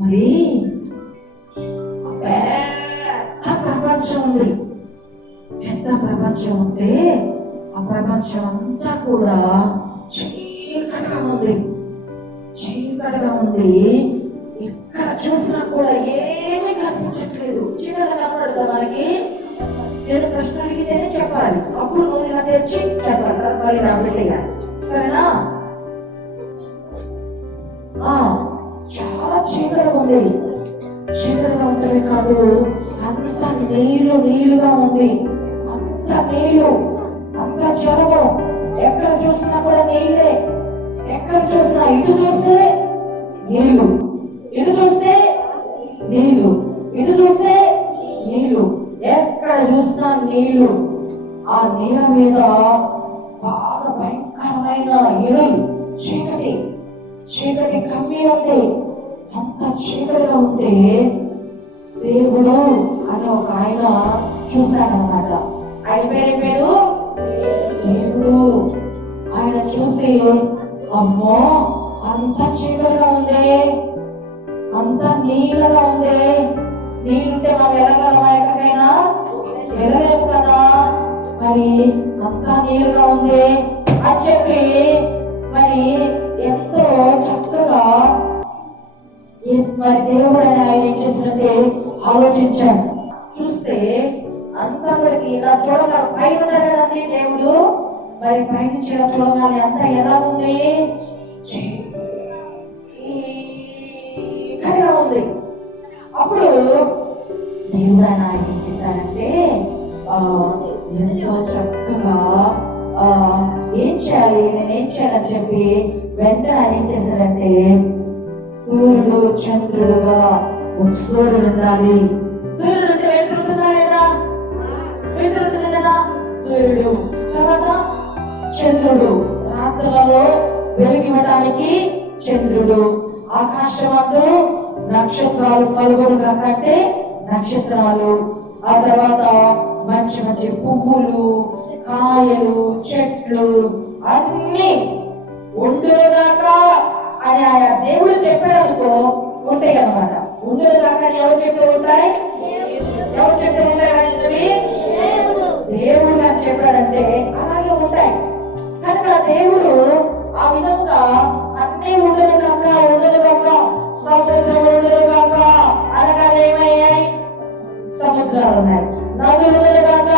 మరి పెద్ద ప్రపంచం ఉంది. పెద్ద ప్రపంచం ఉంటే ఆ ప్రపంచం అంతా కూడా చీకటిగా ఉంది. చీకటిగా ఉండి ఎక్కడ చూసినా కూడా ఏమీ కనిపించట్లేదు. చీకటి కనపడదా మనకి? నేను ప్రశ్న అడిగితేనే చెప్పాలి, అప్పుడు నువ్వు ఇలా తెచ్చి చెప్పాలి. మళ్ళీ నా బిడ్డగా సరేనా? చాలా చీకటిగా ఉంది. చీకటిగా ఉండటమే కాదు, అంత నీళ్లుగా ఉంది. అంత నీళ్లు, అంత జలము. ఎక్కడ చూసినా కూడా నీళ్ళే. ఎక్కడ చూసినా, ఇటు చూస్తే నీళ్లు, ఇటు చూస్తే నీళ్లు, ఇటు చూస్తే నీళ్లు, ఎక్కడ చూసినా నీళ్లు. ఆ నీళ్ళ మీద బాగా భయంకరమైన ఇరులు, చీకటి చీకటి కమ్మి ఉంది. అంత చీకటిగా ఉంటే దేవుడు అని ఒక ఆయన చూశాడనమాట. ఆయన పేరు దేవుడు. ఆయన చూసి, అమ్మో అంత చీకటిగా ఉందే, అంత నీళ్ళగా ఉందే. నీళ్ళుంటే మనం వెళ్ళగలమా? ఎక్కడికైనా వెళ్ళలేము కదా. మరి అంతా నీళ్ళగా ఉంది అని చెప్పి మరి ఎంతో చక్కగా మరి దేవుడు అని ఆయన ఏం చేసినట్టే ఆలోచించాడు. చూస్తే అంతా అక్కడికి ఇలా చూడగల పైన ఉన్నాడు కదండి దేవుడు. మరి పైనుంచి ఇలా చూడగానే అంతా ఎలా ఉంది? చీకటిగా ఉంది. అప్పుడు దేవుడు ఆయన ఏం చేశాడంటే ఎంతో చక్కగా ఏం చేయాలి, నేనేం చేయాలని చెప్పి వెంటనే ఆయన ఏం చేశాడంటే, సూర్యుడు చంద్రుడుగా సూర్యుడు ఉండాలి. సూర్యుడు అంటే వెళ్తుంటుందా లేదా? వెళ్తుంటుంది కదా సూర్యుడు. తర్వాత చంద్రుడు, రాత్రులలో వెలిగివ్వడానికి చంద్రుడు. ఆకాశమందు నక్షత్రాలు కలుగుడుగా కంటే నక్షత్రాలు. ఆ తర్వాత మంచి మంచి పువ్వులు, కాయలు, చెట్లు అన్ని ఉండునుగాక అని ఆయన దేవుడు చెప్పాడనుకో ఉంటాయి అన్నమాట. ఉండునుగాక అని ఎవరు చెప్తూ ఉంటాయి? ఎవరు చెప్తూ ఉంటాయి? వైష్ణవి దేవుడు అని చెప్పాడంటే అలాగే ఉంటాయి. కనుక దేవుడు ఆ విధంగా అన్ని ఉండునుగాక ఉండునుగాక, సముద్రం ఉండునుగాక అనగానే ఏమయ్యాయి? సముద్రాలు ఉన్నాయి. నదులు ఉండునుగాక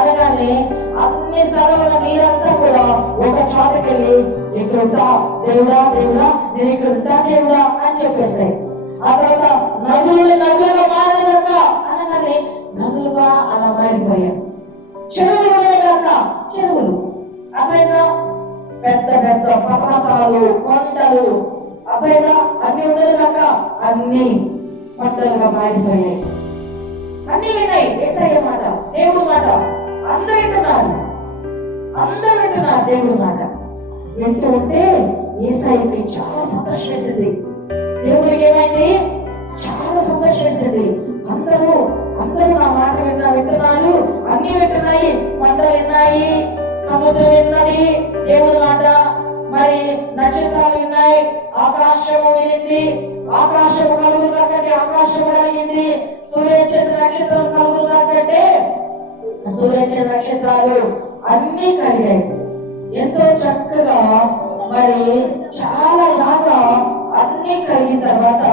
అనగానే అన్ని స్థలంలో నీరంతా కూడా ఒక చోటకెళ్ళి, ఇక్కడ ఉంటా దేవుడా, దేవుడా నేను ఇక్కడ ఉంటా దేవుడా అని చెప్పేసాయి. ఆ తర్వాత నదులుగా మారినగాక అనగానే నదులుగా అలా మారిపోయాయి. చెరువులు ఉండగాక చెరువులు. అబ్బాయిగా పెద్ద పెద్ద పర్వతాలు, కొండలు, అబ్బాయిగా అన్ని ఉండగాక అన్ని పంటలుగా మారిపోయాయి. అన్ని విన్నాయి యేసయ్య మాట, దేవుడు మాట. అందరూ వింటున్నారు దేవుడు మాట. వింటూ ఉంటే యేసయ్యకి చాలా సంతోషం వేసింది. దేవుడికి ఏమైంది? చాలా సంతోషం వేసింది. అందరూ నా మాట వింటున్నారు. అన్ని వింటున్నాయి. పంటలు విన్నాయి, సముద్రం విన్నది దేవుడి మాట. మరి నక్షత్రాలు విన్నాయి, ఆకాశము వినింది. ఆకాశము కలుగుగా కంటే ఆకాశము కలిగింది. సూర్యచంద్ర నక్షత్రం కలుగుగా కంటే సూర్యచంద్ర నక్షత్రాలు అన్ని కలిగాయి. ఎంతో చక్కగా మరి చాలా బాగా అన్ని కలిగిన తర్వాత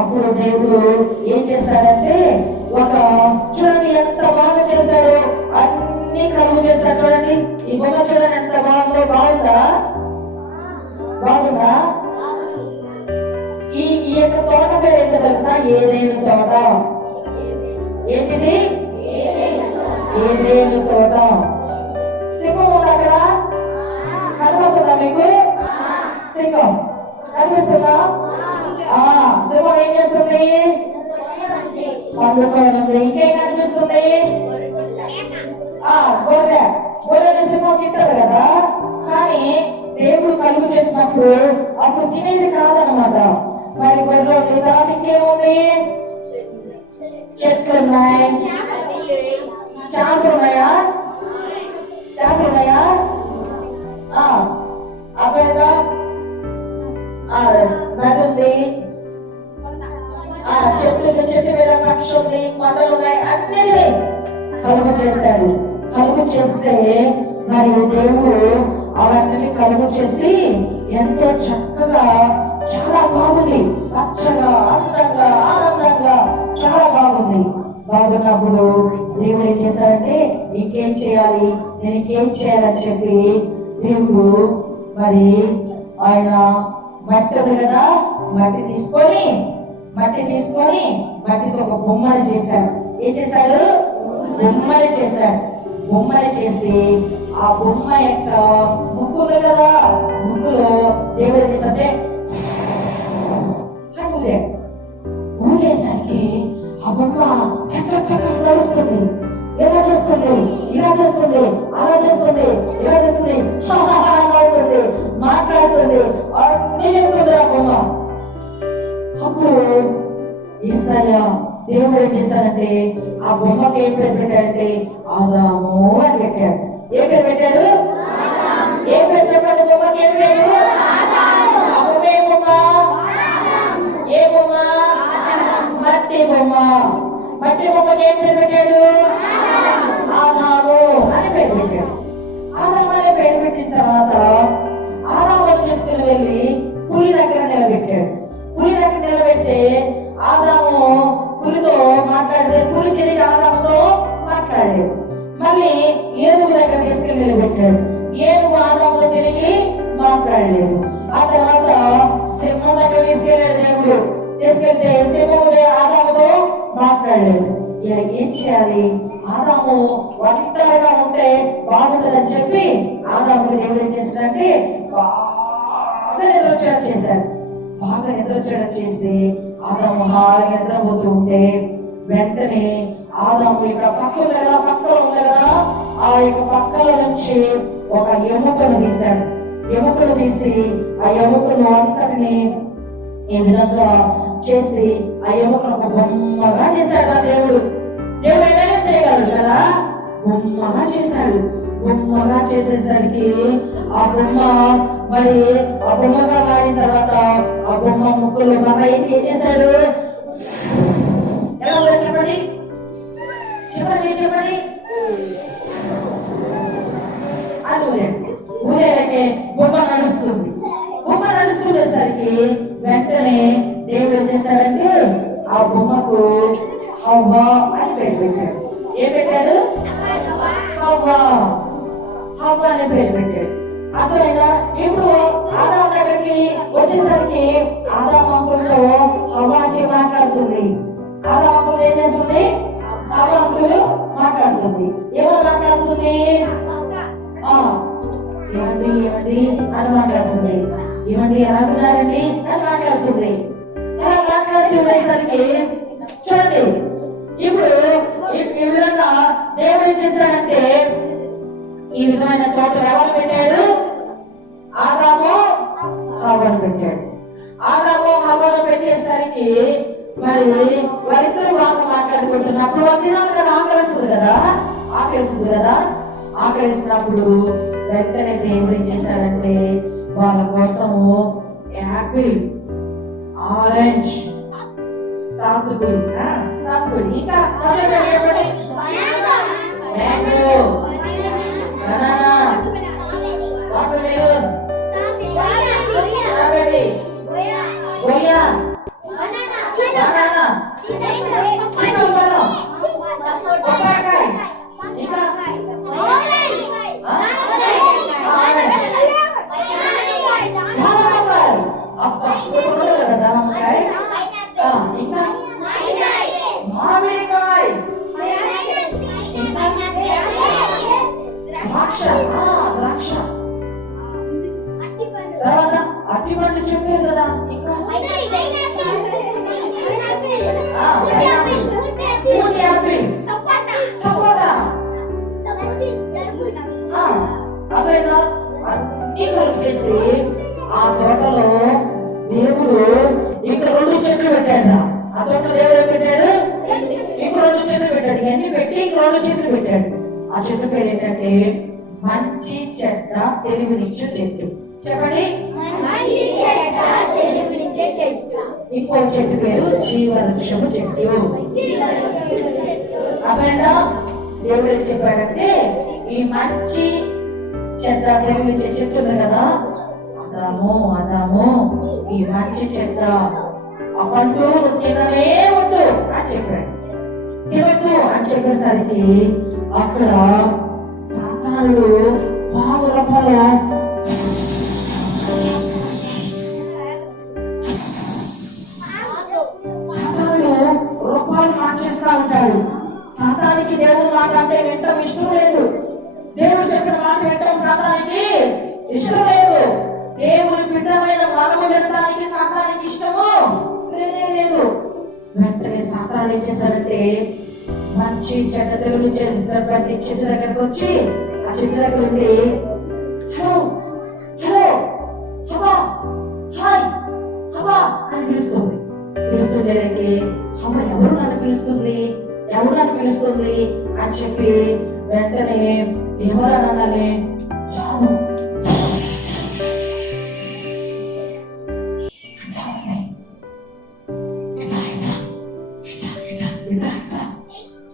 అప్పుడు దేవుడు ఏం చేశాడంటే, ఒక చూడండి ఎంత బాగా చేశాడు, అన్ని కలుగు చేశాడు. చూడండి ఈ బొమ్మ చూడండి ఎంత బాగుందో. బాగుందా? ఈ యొక్క తోట పేరు ఎంత తెలుసా? ఏదేను తోట. ఏంటిది? ఏదేను తోట. సింహం ఉందా అక్కడ? కనబడుతుందా మీకు? సింహం కనిపిస్తుందా? సింహం ఏం చేస్తుంది? పండుకోవడం. ఇంకేం కనిపిస్తుంది? గొర్రెని సింహం తింటది కదా. కానీ దేవుడు కలుగు చేసినప్పుడు అప్పుడు తినేది కాదనమాట. మరి గొర్రెలు తర్వాత ఇంకేముంది? చెట్లు ఉన్నాయి, చేపలు ఉన్నాయా? అబ్బాయిగా నది ఉంది, చెట్టు మీద పక్షుల్ని కొండలు ఉన్నాయి అన్ని కలుగు చేస్తాడు. కలుగు చేస్తే మరి దేవుడు అవన్నీ కలుగు చేసి ఎంతో చక్కగా చాలా బాగుంది, పచ్చగా అందంగా ఆనందంగా చాలా బాగుంది. బాగున్నప్పుడు దేవుడు ఏం చేశాడంటే ఇంకేం చేయాలి, నేను ఇంకేం చేయాలని చెప్పి దేవుడు మరి ఆయన మట్టి ఉంది కదా, మట్టి తీసుకొని మట్టితో ఒక బొమ్మని చేశాడు. ఏం చేశాడు? బొమ్మని చేశాడు. బొమ్మని చేసి ఆ బొమ్మ యొక్క ముక్కులు కదా, ముక్కులో దేవుడు ఏం చేశాడంటే ఊగేసరికి ఆ బొమ్మ నడుస్తుంది. ఎలా చేస్తుంది? ఇలా చేస్తుంది, అలా చేస్తుంది, ఇలా చేస్తుంది, అవుతుంది, మాట్లాడుతుంది, అన్ని చేస్తుంది ఆ బొమ్మ. అప్పుడు యేసయ్య దేవుడు ఏం చేశాడంటే ఆ బొమ్మకి ఏం పేరు పెట్టాడంటే ఆదాము అని పెట్టాడు. ఏ పేరు పెట్టాడు? ఏ పేరు చెప్పండి? బొమ్మకి ఏం పేరు? ఏ బొమ్మ? ఏ బొమ్మ? మట్టి బొమ్మ. మట్టి బొమ్మకి ఏం పేరు పెట్టాడు? ఆదాము అని పేరు పెట్టాడు. ఆదాము అనే పేరు పెట్టిన తర్వాత ఆదామును తీసుకుని వెళ్ళి పులి దగ్గర నిలబెట్టాడు. పులి దగ్గర నిలబెడితే ఆదాము పులితో మాట్లాడితే పులి తిరిగి ఆదాముతో మాట్లాడలేదు. మళ్ళీ ఏనుగు దగ్గర తీసుకెళ్లి నిలబెట్టాడు. ఏనుగు ఆదాముతో తిరిగి మాట్లాడలేదు. ఆ తర్వాత సింహం దగ్గర తీసుకెళ్ళాడు దేవుడు. తీసుకెళ్తే సింహము ఆదాముతో మాట్లాడలేదు. ఏం చేయాలి? ఆదాము ఒంటరిగా ఉంటే బాగుంటుందని చెప్పి ఆదాముకి దేవుడు ఏం చేశాడంటే బాగా నిద్రొచ్చాడు చేశాడు. బాగా నిద్రొచ్చడం చేసి ఆదాము హాయిగా నిద్రపోతూ ఉంటే వెంటనే ఆదాము ఇక పక్కలో ఉంది కదా, ఆ యొక్క పక్కల నుంచి ఒక ఎముకను తీశాడు. ఎముకను తీసి ఆ ఎముకను అంతటిని ఈ విధంగా చేసి ఆ ఎముకను ఒక బొమ్మగా చేశాడు. ఆ దేవుడు ఏదైనా చేయగలరు కదా, బొమ్మగా చేశాడు. బొమ్మగా చేసేసరికి ఆ బొమ్మ మరి ఆ బొమ్మగా మారిన తర్వాత ఆ బొమ్మ ముక్కులు మళ్ళీ ఏం చేశాడు? ఎలా చెప్పండి చెప్పండి చెప్పండి అని ఊరేకే బొమ్మ నడుస్తుంది. బొమ్మ నడుస్తుండేసరికి వెంటనే దేవుడు ఏం చేశాడంటే ఆ బొమ్మకు హవ్వ అని పేరు పెట్టాడు. ఏం పెట్టాడు? హవ్వ అని పేరు పెట్టాడు. అర్థమైనా? ఇప్పుడు ఆదాము దగ్గరికి వచ్చేసరికి ఆదాము అంకులతో హవ్వ అంటే మాట్లాడుతుంది. ఆదాము అంకులు ఏం చేస్తుంది? హవ్వ అంకులు మాట్లాడుతుంది. ఎవరు మాట్లాడుతుంది? ఏమండి అని మాట్లాడుతుంది. ఏమండి ఎలాగున్నారండి అని మాట్లాడుతుంది. అలా మాట్లాడుతుండేసరికి చూడండి, ఇప్పుడు ఈ విధంగా దేవుడు ఏం చేశాడంటే ఈ విధమైన తోట ఎవరు పెట్టాడు? ఆదాము హవ్వను పెట్టాడు. ఆదాము హవ్వను పెట్టేసరికి మరి వాళ్ళిద్దరు బాగా మాట్లాడుకుంటున్నప్పుడు తినాలి కదా, ఆకలిస్తుంది కదా. ఆకలిసినప్పుడు వెంటనే దేవుడు ఏం చేశాడంటే వాళ్ళ కోసము యాపిల్, ఆరెంజ్, సాతుకుడి ఇంకా mango, banana, water melon, strawberry, Goa, banana, సీతాఫలం, పపాకాయ, ఇంకా దానిమ్మకాయ. అబ్బా సూపర్ కదా దానిమ్మకాయ. ఇంకా మామిడికాయ, ద్రాక్ష, తర్వాత అట్టి పండు చెప్పారు కదా. ఇంకా సపోటా, అవైనా అన్ని కలుపు చేసి ఆ తోటలో దేవుడు ఇంకా 2 చెట్లు పెట్టాడు. ఆ తోటలో దేవుడు ఏం పెట్టాడు? ఇంకో 2 చెట్లు పెట్టాడు. ఇవన్నీ పెట్టి ఇంకో 2 చెట్లు పెట్టాడు. ఆ చెట్టు పేరు ఏంటంటే మంచి చెడ్డ తెలివినిచ్చు చెట్టు. చెప్పండి. ఇంకో చెట్టు పేరు జీవవృక్షము చెట్టు. అవేనా దేవుడు ఏం చెప్పాడంటే ఈ మంచి చెడ్డ దేవుడిచ్చే చెట్టు ఉంది కదా, అదాము ఈ మంచి చెడ్డ ఆ పండు తిననే వద్దు అని చెప్పాడు. తినద్దు అని చెప్పేసరికి అక్కడ సాతానుడు పాము రూపంలో రూపాలు మార్చేస్తా ఉంటాడు. సాతానికి దేవుడు మాట అంటే వింటాం ఇష్టం లేదు. దేవుడు చెప్పిన మాట వింటాం సాతానికి ఇష్టం లేదు. దేవుని బిడ్డమైన మనము వినడానికి సాతానికి ఇష్టము లేదే లేదు. వెంటనే సాతాను ఏం చేశాడంటే మంచి చెడ్డ తెలుగు బట్టి చెట్టు దగ్గరకు వచ్చి ఆ చెట్టు దగ్గర ఉండి హలో హలో హవా హాయ్ హవా అని పిలుస్తుండేదానికి హవ ఎవరు నన్ను పిలుస్తుంది అని చెప్పి వెంటనే ఎవరు అనాలి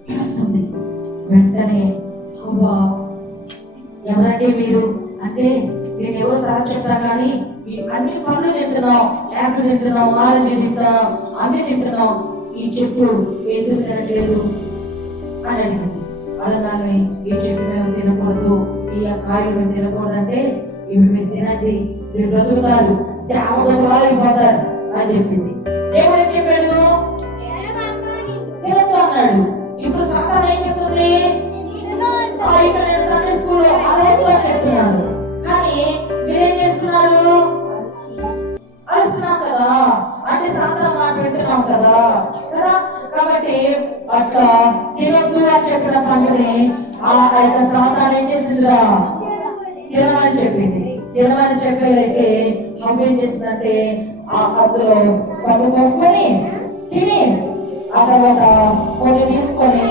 పిలుస్తుంది. వెంటనే హవ్వ ఎవరండి మీరు అంటే నేను ఎవరు తరచు చెప్తా కానీ అన్ని పనులు తింటున్నాం, యాపిల్ తింటున్నాం, ఆరెంజ్ తింటున్నాం, అన్ని తింటున్నాం, ఈ చెట్టు ఎందుకు తినట్లేదు అని అడిగింది. అడగానే ఈ చెట్టు మేము తినకూడదు, ఈ కాయలు మేము తినకూడదు అంటే ఇవి మీరు తినండి, మీరు బ్రతుకుతారు, దేవదూతలు అయిపోతారు అని చెప్పింది. దేవుడు ఏం చెప్పాడు? తినద్దు అన్నాడు. ఇప్పుడు సాతాను ఏం చెప్తుంది? ఇక్కడ నేను సండే స్కూల్ అలా చెప్తున్నాను కానీ మీరేం చేస్తున్నారు? అరుస్తున్నాం కదా, అంటే సాతాను మాట వింటున్నాం కదా. కాబట్టి అట్లా తినొద్దు అని చెప్పిన పండుని ఆ యొక్క సాతాను ఏం చేసిందిరా? తినమని చెప్పింది. తినమని చెప్పేదైతే హవ్వ ఏం చేసిందంటే అందులో పండు కోసుకొని తిని ఆ తర్వాత కొన్ని తీసుకొని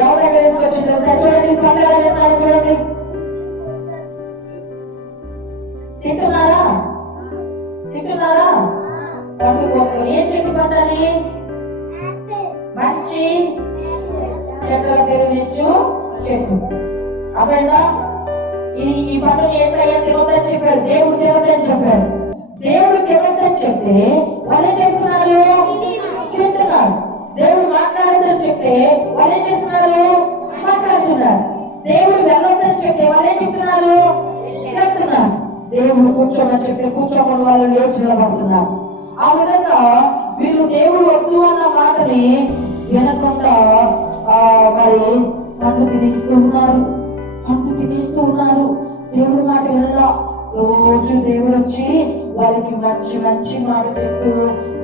ఎవరి దగ్గర తీసుకొచ్చిందో చూడండి, పండు ఎలా తిన్నారో చూడండి. తింటున్నారా? పండు కోసం ఏం చెట్టు పండాలి? మంచి చెట్ల తిరిగించు చెట్టు. అవేనా ఈ పండుగ యేసయ్య తినొద్దని చెప్పాడు, దేవుడు తినొద్దని చెప్పాడు. దేవుడు తినొద్దని చెప్తే వాళ్ళు ఏం చేస్తున్నారు? తింటున్నారు. దేవుడు మాట్లాడొద్దని చెప్తే వాళ్ళు ఏం చేస్తున్నారు? మాట్లాడుతున్నారు. దేవుడు వెళ్ళొద్దని చెప్తే వాళ్ళు ఏం చెప్తున్నారు? వెళ్తున్నారు. దేవుడు కూర్చోమని చెప్తే కూర్చోమని వాళ్ళు లేచి నిలబడుతున్నారు. ఆ విధంగా వీళ్ళు దేవుడు వద్దు అన్న మాటని వినకుండా మరి పండు తినేస్తూ ఉన్నారు. దేవుడు మాట వినలా. రోజు దేవుడు వచ్చి వాళ్ళకి మంచి మంచి మాట చెప్తూ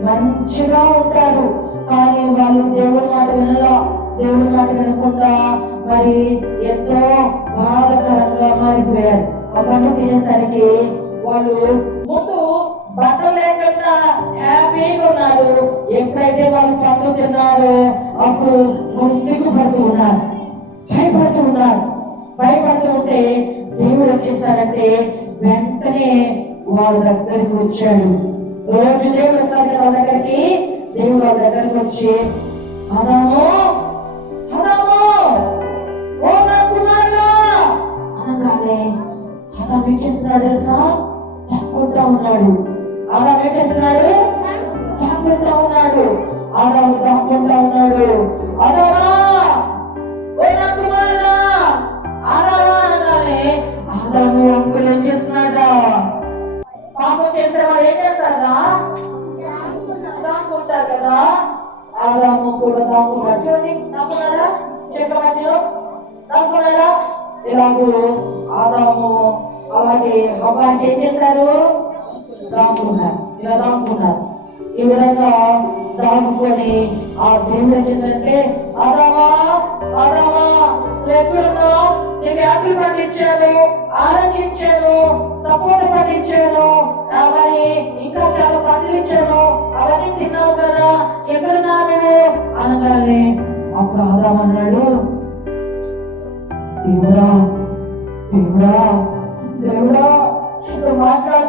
మంచిగా ఉంటారు. కానీ వాళ్ళు దేవుడి మాట వినలా. దేవుడి మాట వినకుండా మరి ఎంతో బాధకరంగా మారిపోయారు. ఆ పండు తినేసరికి వాళ్ళు ముందు బట్టలు లేకుండా హ్యాపీగా ఉన్నారు. ఎప్పుడైతే వాళ్ళు పండు తిన్నారో అప్పుడు వాళ్ళు సిగ్గుపడుతూ ఉన్నారు, భయపడుతూ ఉంటే దేవుడు వచ్చేసాడంటే వెంటనే వాళ్ళ దగ్గరికి వచ్చాడు. రోజు దేవుడు వస్తారు కదా వాళ్ళ దగ్గరికి. దేవుడు వాళ్ళ దగ్గరికి వచ్చి అదాము ఓ నా కుమారుడా అనగానే అదాము ఏం చేస్తున్నాడు తెలుసా? తక్కుకుంటా ఉన్నాడు. ఆదాము ఏం చేస్తున్నాడు? తక్కుకుంటా ఉన్నాడు. అదామా ఓ నా కుమారుడా ఆదామా అనగానే ఆదాము అంకులు ఏం చేస్తున్నాడా? పాపం చేసేవాళ్ళు ఏం చేస్తారా? దాక్కుంటారు కదా. ఆదాము కూడా దాక్కున్నాడు. చూడండి, దాక్కున్నాడా? చెట్ల మధ్యలో దాక్కున్నాడా? ఇలాగూ ఆదాము అలాగే హవ్వ అంటే ఏం చేశారు? ఇలా దాక్కున్నారు. ఈ విధంగా దాక్కుని ఆ దేవుడు ఏం చేశాడంటే ఆదామా నువ్వు ఎక్కడున్నావు? నీకు యాపిల్ పండించాను, ఆరెంజ్ ఇచ్చాను, సపోటా పండించాను, మరి ఇంకా చాలా పండ్లు ఇచ్చాను, అవన్నీ తిన్నావు కదా, ఎక్కడున్నావు అనగానే అప్పుడు ఆదాము అన్నాడు, దేవుడా నువ్వు మాట్లాడు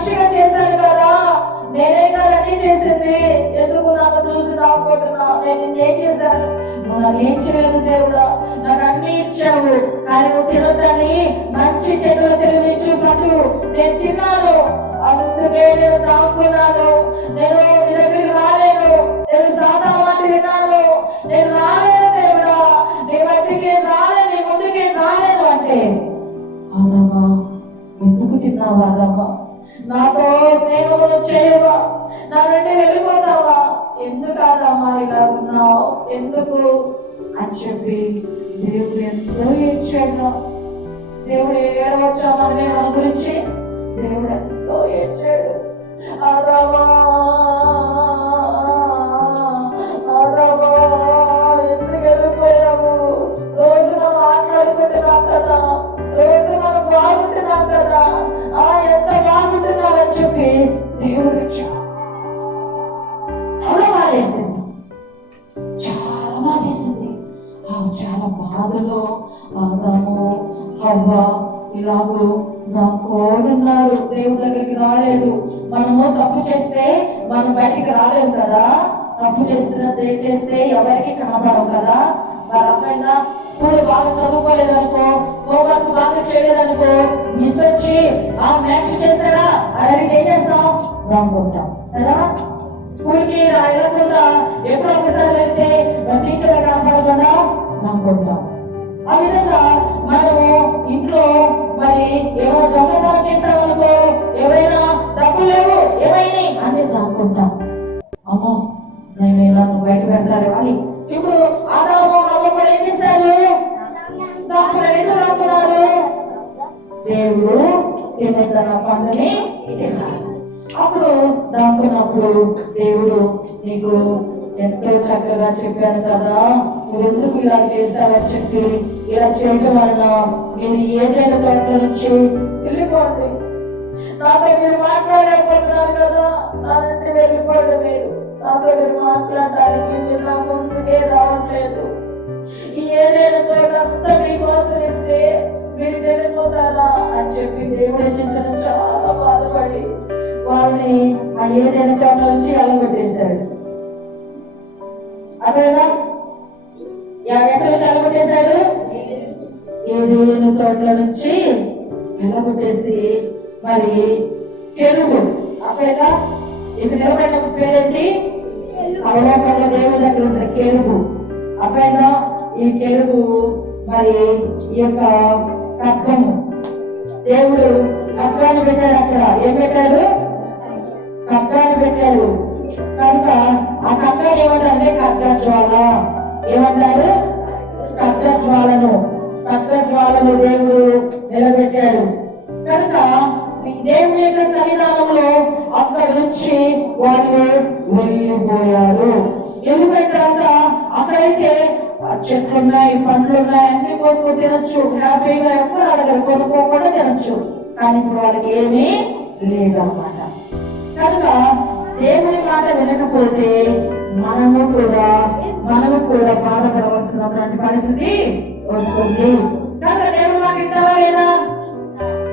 మనిషిగా చేశాను కదా, నేనే కదా అన్ని చేసింది, ఎందుకు నాకు చూసి రాకపోతున్నా, నేను నిన్నేం చేశాను, నువ్వు నన్ను ఏం చేయలేదు దేవుడా, నాకు అన్ని ఇచ్చావు, కానీ నువ్వు తినొద్దని మంచి చెడులు తెలివించు పట్టు నేను తిన్నాను, అందుకే నేను దాక్కున్నాను, నేను నీ దగ్గరికి రాలేను, నేను సాతాను మాట విన్నాను, నేను రాలేను దేవుడా, నీ మధ్యకి నేను రాలేను, నీ ముందుకి రాలేను అంటే, ఆదామా ఎందుకు తిన్నావా, ఆదామా నాతో స్నేహమును చేయవా, నా వెంట వెళ్ళిపోతావా, ఎందుకు ఆదామా ఇలా ఉన్నావు, ఎందుకు అని చెప్పి దేవుడు ఎంతో ఏడ్చాడు. దేవుడు ఏడవచ్చా మన గురించి, దేవుడు ఎంతో ఏడ్చాడు. ఆదామా ఆదామా ఎందుకు వెళ్ళిపోయావు, రోజు మనం ఆటలాడుకుంటున్నాం కదా, రోజు మనం బాగుంటున్నాం కదా, ఎంత బాగుంటున్నామని చెప్పి దేవుడికి చాలా బాధేసింది, చాలా బాధేసింది. చాలా బాధలో ఆదాము హవ్వ ఇలాగూ దాక్కోనున్నారు, దేవుడి దగ్గరికి రాలేదు. మనము తప్పు చేస్తే మనం బయటికి రాలేము కదా, తప్పు చేస్తే ఎవరికి కనపడవు కదా. వాళ్ళ అమ్మాయినా స్కూల్ బాగా చదువుకోలేదనుకో, హోంవర్క్ బాగా చేయలేదనుకో, మిస్ వచ్చి ఆ మ్యాథ్స్ చేశారా అని ఏం చేస్తాం, దాక్కుంటాం కదా. స్కూల్ కి వెళ్ళకుండా ఎప్పుడు ఒకసారి వెళ్తే టీచర్ కనపడకుండా దాక్కుంటాం. ఆ విధంగా మనము ఇంట్లో మరి ఏమైనా దొంగతనం చేసామనుకో, ఎవరైనా డబ్బులు లేవు ఏమైనా అని దాక్కుంటాం, అమ్మో నేను ఇలా బయట పెడతారేమో అని. ఇప్పుడు ఆదాము హవ్వ కూడా ఏం చేశారు, దాక్కున్నారు. దేవుడు తినొద్దన్న పండుని తిన్నారు. అప్పుడు దాక్కున్నప్పుడు దేవుడు నీకు ఎంతో చక్కగా చెప్పాను కదా, నువ్వు ఎందుకు ఇలా చేస్తావని చెప్పి, ఇలా చేయడం వలన మీరు ఏదైనా తోటల నుంచి వెళ్ళిపోండి, నాతో మీరు మాట్లాడలేకపోతున్నారు కదా, నా నుండి వెళ్ళిపోండి, నాతో మీరు మాట్లాడడానికి మీరు నా ముందుకే రావట్లేదు, ఈ ఏదైనా తోటంతా మీకోసం ఇస్తే మీరు వెళ్ళిపోతారా అని చెప్పి దేవుడు ఏం చేశాడు, చాలా బాధపడి వాళ్ళని ఆ ఏదైనా తోట నుంచి అలగొట్టేశాడు. అదేనా ఎక్కడి నుంచి అలగొట్టేశాడు, ఏదైనా తోటల నుంచి అలగొట్టేసి మరి కెరుబు అప్పుడేనా ఇక్కడ ఎవరైనా పేరేంటి, పరలోకంలో దేవుడి దగ్గర ఉంటుంది కెరుబు. అప్పుడైనా ఈ కెరుబు మరి ఈ యొక్క ఖడ్గము, దేవుడు ఖడ్గాన్ని పెట్టాడు, అక్కడ ఏం పెట్టాడు, ఖడ్గాన్ని పెట్టాడు. కనుక ఆ ఖడ్గాన్ని ఏమంటారంటే ఖడ్గజ్వాల, ఏమంటారు ఖడ్గజ్వాలను దేవుడు నిలబెట్టాడు. కనుక దేవుని యొక్క సన్నిధానంలో అక్కడి నుంచి వాళ్ళు వెళ్ళిపోయారు. వెళ్ళిపోయిన తర్వాత అక్కడైతే చెట్లున్నాయి, పండ్లున్నాయి, అన్ని కోసుకొని తినొచ్చు, హ్యాపీగా ఎప్పుడు అడగరు, కొనుక్కోకుండా తినొచ్చు. కానీ ఇప్పుడు వాళ్ళకి ఏమీ లేదన్నమాట. కనుక దేవుని మాట వినకపోతే మనము కూడా బాధపడవలసినటువంటి పరిస్థితి వస్తుంది. కనుక దేవుని మాట వింటారా లేదా,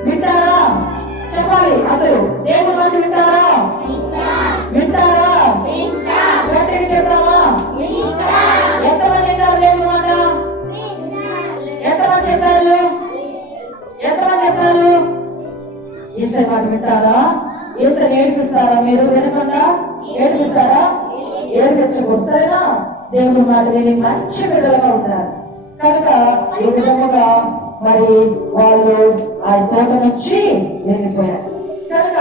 వింటారా చెప్పాలి అందరూ, దేవుని మాట వింటారా, వింటారా గట్టిగా చెప్తామా, ఎంతమంది వింటారు దేవుని మాట, ఎంతమంది చెప్పారు, ఎంతమంది చెప్పారు, యేసయ్య మాట వింటారా, యేసయ్యని ఏడిపిస్తారా, మీరు వినకుండా ఏడిపిస్తారా, ఏడిపించకూడదు సరేనా, దేవుని మాట విని మంచి బిడ్డలుగా ఉంటారు. కనుక ఈ విధముగా మరి వాళ్ళు ఆ తోట నుంచి వెళ్ళిపోయారు. కనుక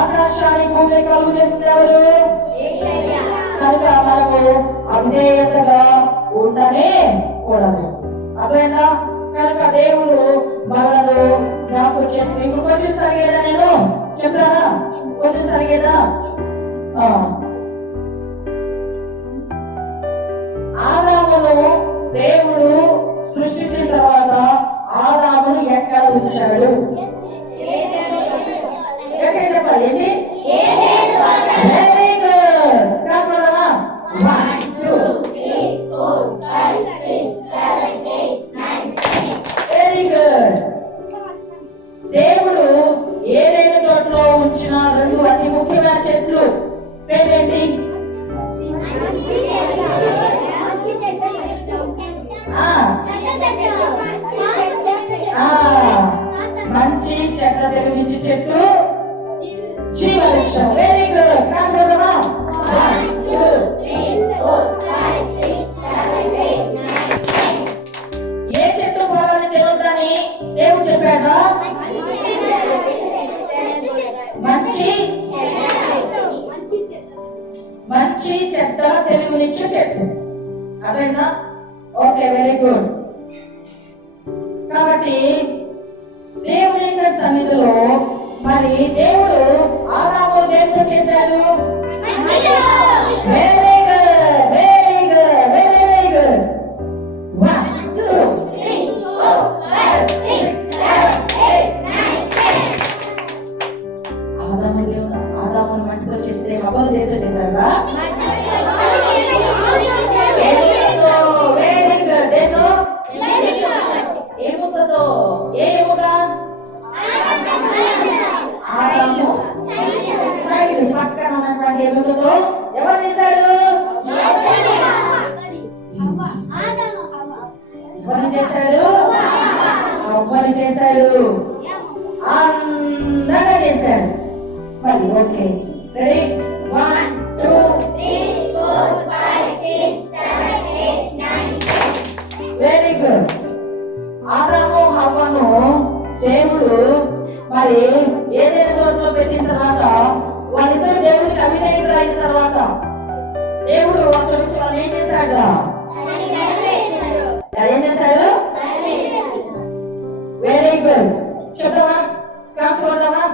ఆకాశాన్ని భూమిని కలుగు చేసింది ఎవరు, కనుక మనము అవిధేయతగా ఉండనే కూడదు, అదేనా. కనుక దేవుడు మనను జ్ఞాపకం చేస్తుంది. ఇప్పుడు కొంచెం సరిగేదా, నేను చెప్తారా, కొంచెం సరిగేదా, ఆదామును దేవుడు సృష్టించిన తర్వాత ఆదామును ఎక్కడ ఉంచాడు, ఎక్కడ చెప్పాలి, ఏంటి, వెరీ గుడ్, కాస్మా 1 2 3 4 5 6 7 8 9 వెరీ గుడ్. దేవుడు ఏదైనా తోటలో వచ్చిన 2 అతి ముఖ్యమైన చెట్లు పేరేంటి? మంచి చెడ్డ తెలివినిచ్చే చెట్టు జీవవృక్షం. Very good. ఏ చెట్టు ఫలాన్ని తినొద్దని దేవుడు చెప్పాడా? మంచి చెడ్డ తెలివినిచ్చు చెట్టు. అదేనా? Okay, very good. కాబట్టి దేవుని యొక్క సన్నిధిలో మరి దేవుడు ఆదామును దేంతో చేశాడు? Very good, very good, very good. 1 2 3 4 5 6 7 8 9 ఆదామును మట్టితో చేస్తే హవ్వను దేంతో చేశాడా? Very good. దేంతో? ఏ ముక్కతో? ఏ ముక్క? ఆదాము సైడ్ పక్కన ఉన్నటువంటి ఎముకతో ఎవరు చేశాడు? ఎవరు చేశాడు? అవ్వను చేశాడు. అందంగా చేశాడు. మరి ఓకే, రెడీ? 1 2 3 4 5 6 7 8 9 very good. ఆదాము హవ్వను దేవుడు మరి ఏదైనా తోటలో పెట్టిన తర్వాత వాళ్ళిద్దరు దేవుడికి అవిధేయులు అయిన తర్వాత దేవుడు అక్కడి నుంచి వాళ్ళు ఏం చేశాడు? ఏం చేశాడు? Very good. చూద్దామా? క్లాస్ కొడదామా?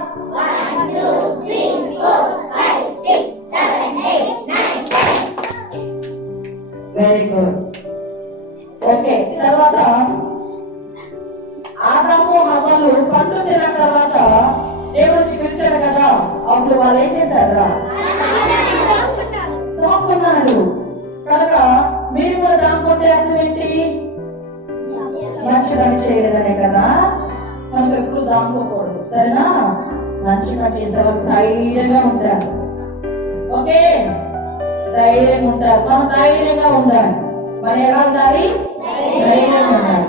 1 2 3 4 5 6 7 8 9 very good. ఓకే, తర్వాత ఆదాము హవ్వలు పండు తిన్న తర్వాత దేవుడు పిలిచాడు కదా, అప్పుడు వాళ్ళు ఏం చేశారా? దాక్కున్నారు. కనుక మీరు కూడా దాక్కుంటే అర్థం ఏంటి? మంచి పని చేయలేదనే కదా. మనకు ఎప్పుడు దాక్కోకూడదు, సరేనా? మంచి పని చేసే ధైర్యంగా ఉంటారు. ఓకే, ధైర్యంగా ఉంటారు. మనం ధైర్యంగా ఉండాలి. మరి ఎలా ఉండాలి? ధైర్యంగా ఉండాలి.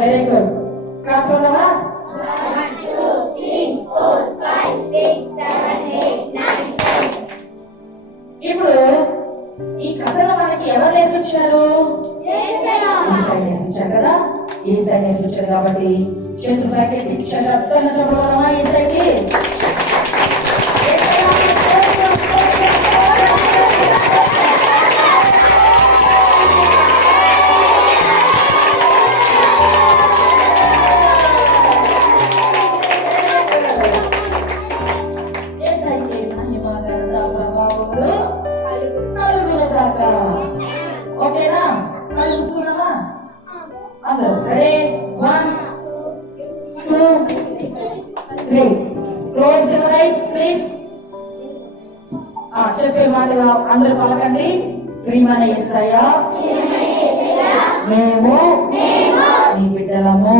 Very good. క్లాస్ కొడదామా? 1 2 3 4 5 6 7 8 9 ఇప్పుడు ఈ కథను మనకి ఎవరు నేర్పించారు? యేసయ్య నేర్పించారు కదా. యేసయ్య నేర్పించారు కాబట్టి చేతులు పైకెత్తి శబ్దంగా చెప్పగలమా? యేసయ్యకి ఓకేనా? మరి చూసుకున్నామా అందరూ? Ready? 1 2 3 close your eyes please. చెప్పే మాట అందరూ పలకండి. ప్రియమైన యేసయ్య, మేము నీ బిడ్డలము.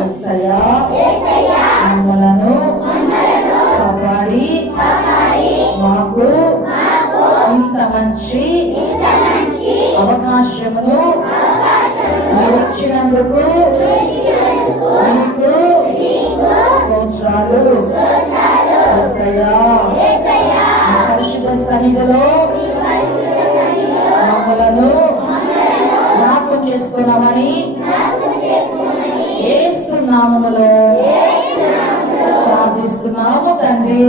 యేసయ్య, మమ్మలను కాపాడి మాకు ఇంత మంచి అవకాశమును ఇచ్చినందుకు నీకు స్తోత్రాలు. పరిశుద్ధ సన్నిధిలో మమ్మలను జ్ఞాపకం చేసుకున్నామని యేసు నామములో ప్రార్థిస్తున్నాము తండ్రి.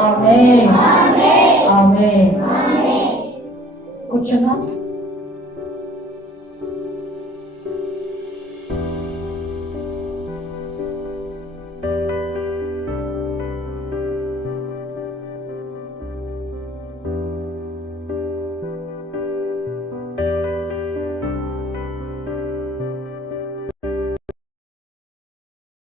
ఆమేన్. ఆమేన్. కూర్చున్నాం.